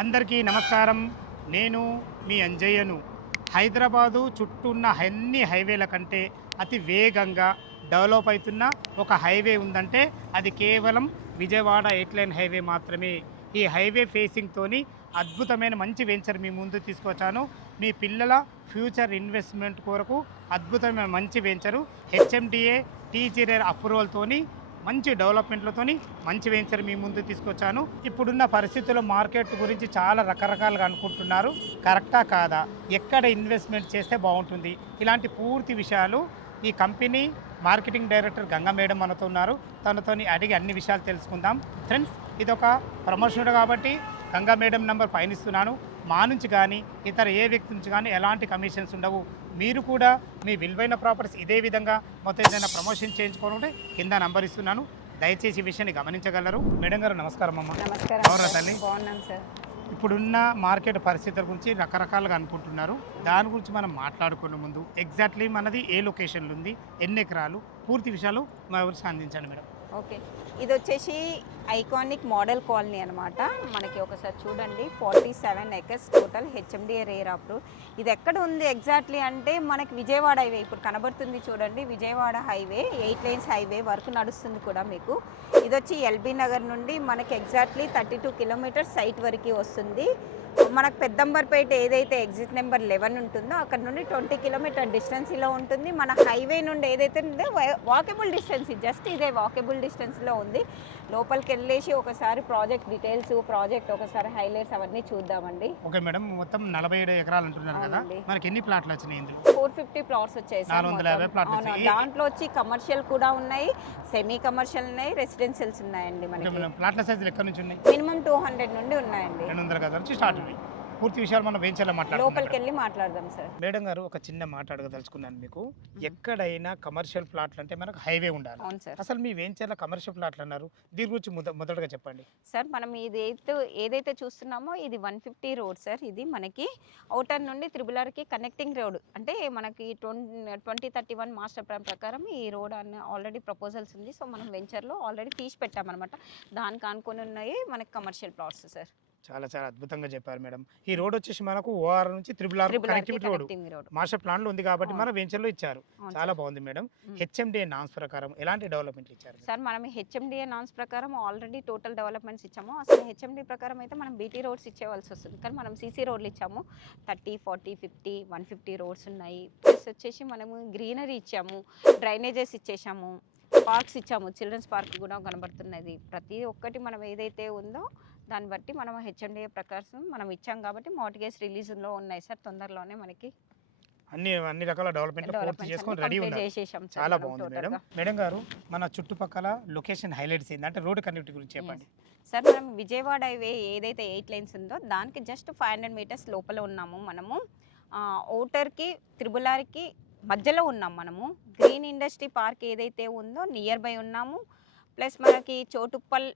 అందరికీ నమస్కారం. నేను మీ అంజయ్యను. హైదరాబాదు చుట్టూ ఉన్న అన్ని హైవేల కంటే అతి వేగంగా డెవలప్ అవుతున్న ఒక హైవే ఉందంటే అది కేవలం విజయవాడ 8 లైన్ హైవే మాత్రమే. ఈ హైవే ఫేసింగ్తోని అద్భుతమైన మంచి వెంచర్ మీ ముందు తీసుకొచ్చాను. మీ పిల్లల ఫ్యూచర్ ఇన్వెస్ట్మెంట్ కొరకు అద్భుతమైన మంచి వెంచరు హెచ్ఎండిఏ టీజీఆర్ అప్రూవల్తోని మంచి డెవలప్మెంట్లతోని మంచి వెంచర్ మీ ముందు తీసుకొచ్చాను. ఇప్పుడున్న పరిస్థితుల్లో మార్కెట్ గురించి చాలా రకరకాలుగా అనుకుంటున్నారు. కరెక్టా కాదా, ఎక్కడ ఇన్వెస్ట్మెంట్ చేస్తే బాగుంటుంది, ఇలాంటి పూర్తి విషయాలు ఈ company marketing director Ganga madam మనతో ఉన్నారు. తనతోని అడిగి అన్ని విషయాలు తెలుసుకుందాం. ఫ్రెండ్స్, ఇది ఒక ప్రమోషన్ కాబట్టి గంగా మేడం నంబర్ పైన ఇస్తున్నాను. మా నుంచి కానీ ఇతర ఏ వ్యక్తి నుంచి కానీ ఎలాంటి కమిషన్స్ ఉండవు. మీరు కూడా మీ విలువైన ప్రాపర్టీస్ ఇదే విధంగా మొత్తం ఏదైనా ప్రమోషన్ చేయించుకోవాలంటే కింద నంబర్ ఇస్తున్నాను. దయచేసి ఈ విషయాన్ని గమనించగలరు. మేడం గారు నమస్కారం అమ్మ. నమస్కారం. అవునా తల్లి? బాగున్నాం సార్. ఇప్పుడున్న మార్కెట్ పరిస్థితుల గురించి రకరకాలుగా అనుకుంటున్నారు. దాని గురించి మనం మాట్లాడుకునే ముందు ఎగ్జాక్ట్లీ మనది ఏ లొకేషన్లో ఉంది, ఎన్ని ఎకరాలు, పూర్తి విషయాలు మా ఊరికి అందించండి మేడం. ఓకే, ఇది వచ్చేసి ఐకానిక్ మోడల్ కాలనీ అనమాట. మనకి ఒకసారి చూడండి, 47 acres total HMDA rare approve. ఇది ఎక్కడ ఉంది ఎగ్జాక్ట్లీ అంటే మనకి విజయవాడ హైవే ఇప్పుడు కనబడుతుంది చూడండి. Vijayawada highway 8 lines highway work నడుస్తుంది కూడా మీకు. ఇది వచ్చి ఎల్బీ నగర్ నుండి మనకి ఎగ్జాక్ట్లీ 32 కిలోమీటర్స్ సైట్ వరకు వస్తుంది. మనకు పెద్దంబర్పేట ఏదైతే ఎగ్జిట్ నెంబర్ 11 ఉంటుందో అక్కడ నుండి 20 కిలోమీటర్ డిస్టెన్స్లో ఉంటుంది. మన హైవే నుండి ఏదైతే ఉందో వాకబుల్ డిస్టెన్స్, జస్ట్ ఇదే వాకబుల్ డిస్టెన్స్లో ఉంది. లోపలికి వెళ్ళేసి ఒకసారి ప్రాజెక్ట్ డీటెయిల్స్, ప్రాజెక్ట్ ఒకసారి హైలైట్స్ అవన్నీ చూద్దామండి. ఓకే మేడం, మొత్తం 47 ఎకరాలు అంటున్నారు కదా, మనకి ఎన్ని ప్లాట్లు వచ్చినాయి ఇందులో? 450 ప్లాట్స్ వచ్చాయి సార్. 450 ప్లాట్లు వచ్చాయి. దాంట్లో వచ్చి కమర్షియల్ కూడా ఉన్నాయి, సెమీ కమర్షియల్ ఉన్నాయి, రెసిడెన్షియల్స్ ఉన్నాయండి. మనకి ప్లాట్ల సైజులు ఎక్కడి నుంచి ఉన్నాయి? మినిమం 200 నుండి ఉన్నాయండి. 200 గజాల నుంచి స్టార్ట్ ఉన్నాయి. పూర్తి విషయాలు మనం వెంచర్లో లోపలికి వెళ్ళి మాట్లాడదాం సార్. మేడం గారు, ఒక చిన్న మాట అడగదలుచుకున్నాను మీకు. ఎక్కడైనా కమర్షియల్ ప్లాట్లు అంటే మనకు హైవే ఉండాలి. అవును సార్. అసలు మీ వెంచర్లో కమర్షియల్ ప్లాట్లు అన్నారు, దీని గురించి మొదటగా చెప్పండి సార్. మనం ఏదైతే చూస్తున్నామో ఇది 150 రోడ్ సార్. ఇది మనకి అవుటర్ నుండి త్రిబులార్కి కనెక్టింగ్ రోడ్. అంటే మనకి 2031 మాస్టర్ ప్లాన్ ప్రకారం ఈ రోడ్ అన్న ఆల్రెడీ ప్రపోజల్స్ ఉంది. సో మనం వెంచర్లో ఆల్రెడీ తీసి పెట్టామన్నమాట. దానికి అనుకుని ఉన్నాయి మనకి కమర్షియల్ ప్లాట్స్ సార్. చాలా చాలా అద్భుతంగా చెప్పారు మేడం. ఈ రోడ్ వచ్చేసి మనకు ఓఆర్ నుంచి triple connectivity road master plan లో ఉంది కాబట్టి మన వెంచర్ లో ఇచ్చారు. చాలా బాగుంది మేడం. హెచ్ఎండిఏ నామ్స్ ప్రకారం ఎలాంటి డెవలప్మెంట్ ఇచ్చారు సార్? మనం హెచ్ఎండిఏ నామ్స్ ప్రకారం ఆల్రెడీ టోటల్ డెవలప్మెంట్స్ ఇచ్చాము. అసలు హెచ్ఎండి ప్రకారం అయితే మనం బీటీ రోడ్స్ ఇచ్చేవాల్సి వస్తుంది, కానీ మనం సీసీ రోడ్లు ఇచ్చాము. 30, 40, 50, 150 రోడ్స్ ఉన్నాయి. ప్లస్ వచ్చేసి మనము గ్రీనరీ ఇచ్చాము, డ్రైనేజెస్ ఇచ్చేసాము, పార్క్స్ ఇచ్చాము. చిల్డ్రన్స్ పార్క్ కూడా కనబడుతున్నది. ప్రతి ఒక్కటి మనం ఏదైతే ఉందో దాన్ని బట్టి మనం హెచ్ఎండిఏ ప్రకారం మనం ఇచ్చాం కాబట్టి మార్టిగేజ్ రిలీజ్లో ఉన్నాయి సార్. తొందరలోనే మనకి అన్ని రకాల డెవలప్మెంట్ పూర్తి చేసుకొని రెడీ ఉన్నారు. చాలా బాగుంది మేడం. మేడం గారు, మన చుట్టుపక్కల లొకేషన్ హైలైట్స్ ఏంటంటే రోడ్ కనెక్టివిటీ గురించి చెప్పండి సార్. మనం విజయవాడ హైవే ఏదైతే 8 లైన్స్ ఉందో దానికి జస్ట్ 500 మీటర్స్ లోపల ఉన్నాము. మనము ఔటర్కి త్రిబులార్కి మధ్యలో ఉన్నాం. మనము గ్రీన్ ఇండస్ట్రీ పార్క్ ఏదైతే ఉందో నియర్ బై ఉన్నాము. ప్లస్ మనకి చోటుప్పల్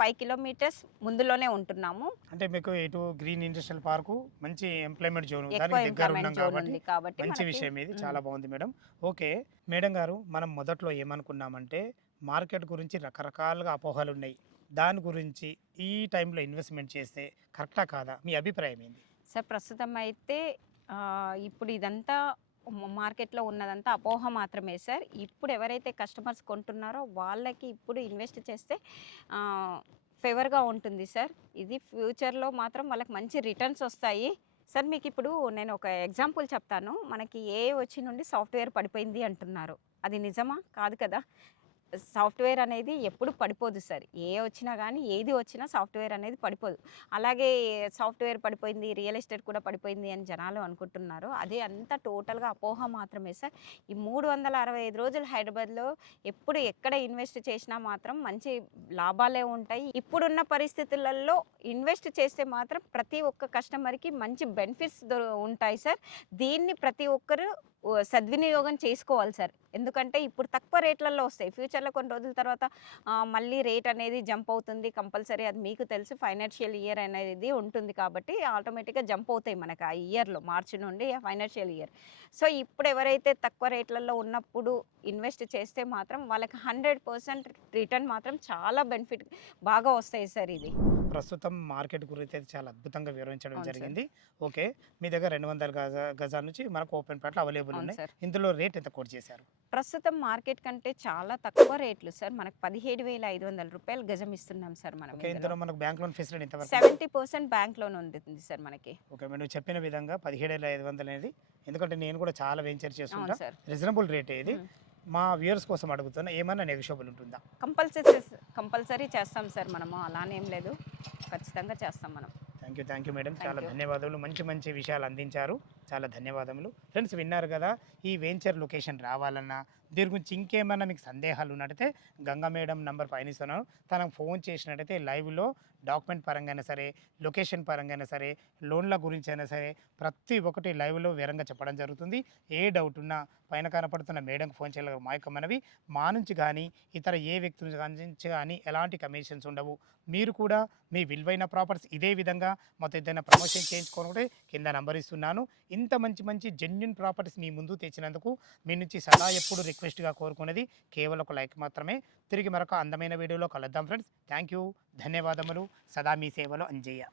5 కిలోమీటర్స్ ముందులోనే ఉంటున్నాము. అంటే మీకు ఇటు గ్రీన్ ఇండస్ట్రియల్ పార్కు, మంచి ఎంప్లాయ్మెంట్ జోన్ దగ్గర ఉన్నాం కాబట్టి మంచి విషయం ఇది. చాలా బాగుంది మేడం. ఓకే మేడం గారు, మనం మొదట్లో ఏమనుకున్నామంటే మార్కెట్ గురించి రకరకాలుగా అపోహలు ఉన్నాయి. దాని గురించి ఈ టైంలో ఇన్వెస్ట్మెంట్ చేస్తే కరెక్టా కాదా, మీ అభిప్రాయం ఏంటి సార్? ప్రస్తుతం అయితే ఇప్పుడు ఇదంతా మార్కెట్లో ఉన్నదంతా అపోహ మాత్రమే సార్. ఇప్పుడు ఎవరైతే కస్టమర్స్ కొంటున్నారో వాళ్ళకి ఇప్పుడు ఇన్వెస్ట్ చేస్తే ఫేవర్గా ఉంటుంది సార్. ఇది ఫ్యూచర్లో మాత్రం వాళ్ళకి మంచి రిటర్న్స్ వస్తాయి సార్. మీకు ఇప్పుడు నేను ఒక ఎగ్జాంపుల్ చెప్తాను. మనకి ఏ వచ్చి నుండి సాఫ్ట్వేర్ పడిపోయింది అంటున్నారు, అది నిజమా? కాదు కదా. సాఫ్ట్వేర్ అనేది ఎప్పుడు పడిపోదు సార్. ఏ వచ్చినా కానీ ఏది వచ్చినా సాఫ్ట్వేర్ అనేది పడిపోదు. అలాగే సాఫ్ట్వేర్ పడిపోయింది, రియల్ ఎస్టేట్ కూడా పడిపోయింది అని జనాలు అనుకుంటున్నారు. అదే అంతా టోటల్గా అపోహ మాత్రమే సార్. ఈ 365 రోజులు హైదరాబాద్లో ఎప్పుడు ఎక్కడ ఇన్వెస్ట్ చేసినా మాత్రం మంచి లాభాలే ఉంటాయి. ఇప్పుడున్న పరిస్థితులలో ఇన్వెస్ట్ చేస్తే మాత్రం ప్రతి ఒక్క కస్టమర్కి మంచి బెనిఫిట్స్ ఉంటాయి సార్. దీన్ని ప్రతి ఒక్కరు సద్వినియోగం చేసుకోవాలి సార్. ఎందుకంటే ఇప్పుడు తక్కువ రేట్లలో వస్తాయి. ఫ్యూచర్‌లో కొన్ని రోజుల తర్వాత మళ్ళీ రేట్ అనేది జంప్ అవుతుంది. కంపల్సరీ అది మీకు తెలుసు ఫైనాన్షియల్ ఇయర్ అనేది ఉంటుంది కాబట్టి ఆటోమేటిక్‌గా జంప్ అవుతాయి మనకు ఆ ఇయర్‌లో మార్చి నుండి ఫైనాన్షియల్ ఇయర్. సో, ఇప్పుడు ఎవరైతే తక్కువ రేట్లలో ఉన్నప్పుడు ఇన్వెస్ట్ చేస్తే మాత్రం వాళ్ళకి 100% రిటర్న్ మాత్రం చాలా బెనిఫిట్ బాగా వస్తాయి సార్ ఇది. ప్రస్తుతం మార్కెట్ గురించి అయితే చాలా అద్భుతంగా వివరించడం అవును సార్. జరిగింది. ఓకే. మీ దగ్గర 200 గజాల నుంచి మనకు ఓపెన్ ప్లాట్లు అవైలబుల్ అవును ఉన్నాయి. సార్. ఇందులో రేట్ ఎంత కోట్ చేశారు? ప్రస్తుతం మార్కెట్ కంటే చాలా తక్కువ రేట్లు సార్. మనకు రూ. 17,500 గజం ఇస్తున్నాం సార్ మనం ఓకే. ఇందులో. ఇందులో మనకు బ్యాంక్ లోన్ ఫెసిలిటీ ఎంతవరకు? 70% బ్యాంక్ లోన్ ఉంటుంది సార్ మనకి. ఓకే. మీరు చెప్పిన విధంగా 17,500 అనేది, ఎందుకంటే నేను కూడా చాలా వెంచర్ అవును చేస్తుంటా. సార్. రీజనబుల్ రేటే ఇది. హ్మ్. మా వ్యూయర్స్ కోసం అడుగుతున్నా, ఏమన్నా నెగోషియబుల్ ఉంటుందా? కంపల్సరీ చేస్తాం సార్ మనము. అలానేం లేదు. ఖచ్చితంగా చేస్తాం మనం. Thank you madam. థ్యాంక్ చాలా యూ. ధన్యవాదాలు. మంచి విషయాలు అందించారు. చాలా ధన్యవాదములు. ఫ్రెండ్స్ విన్నారు కదా, ఈ వెంచర్ లొకేషన్ రావాలన్నా, దీని గురించి ఇంకేమన్నా మీకు సందేహాలు ఉన్నట్టయితే గంగా మేడం నంబర్ పైన ఇస్తున్నాను. తనకు ఫోన్ చేసినట్టయితే లైవ్లో డాక్యుమెంట్ పరంగా అయినా సరే, లొకేషన్ పరంగా అయినా సరే, లోన్ల గురించి అయినా సరే, ప్రతి ఒక్కటి లైవ్లో వివరంగా చెప్పడం జరుగుతుంది. ఏ డౌట్ ఉన్నా పైన కనపడుతున్న మేడంకి ఫోన్ చేయగలరు. మా యొక్క మనవి, మా నుంచి కానీ ఇతర ఏ వ్యక్తుల నుంచి కానీ ఎలాంటి కమిషన్స్ ఉండవు. మీరు కూడా మీ విలువైన ప్రాపర్టీస్ ఇదే విధంగా మాతో ఏదైనా ప్రమోషన్ చేయించుకోనుకుంటే కింద నంబర్ ఇస్తున్నాను. ఇంత మంచి జెన్యూన్ ప్రాపర్టీస్ మీ ముందు తెచ్చినందుకు మీ నుంచి సదా ఎప్పుడు రిక్వెస్ట్గా కోరుకునేది కేవలం ఒక లైక్ మాత్రమే. తిరిగి మరొక అందమైన వీడియోలో కలుద్దాం ఫ్రెండ్స్. Thank you. ధన్యవాదములు. సదా మీ సేవలో అంజయ్య.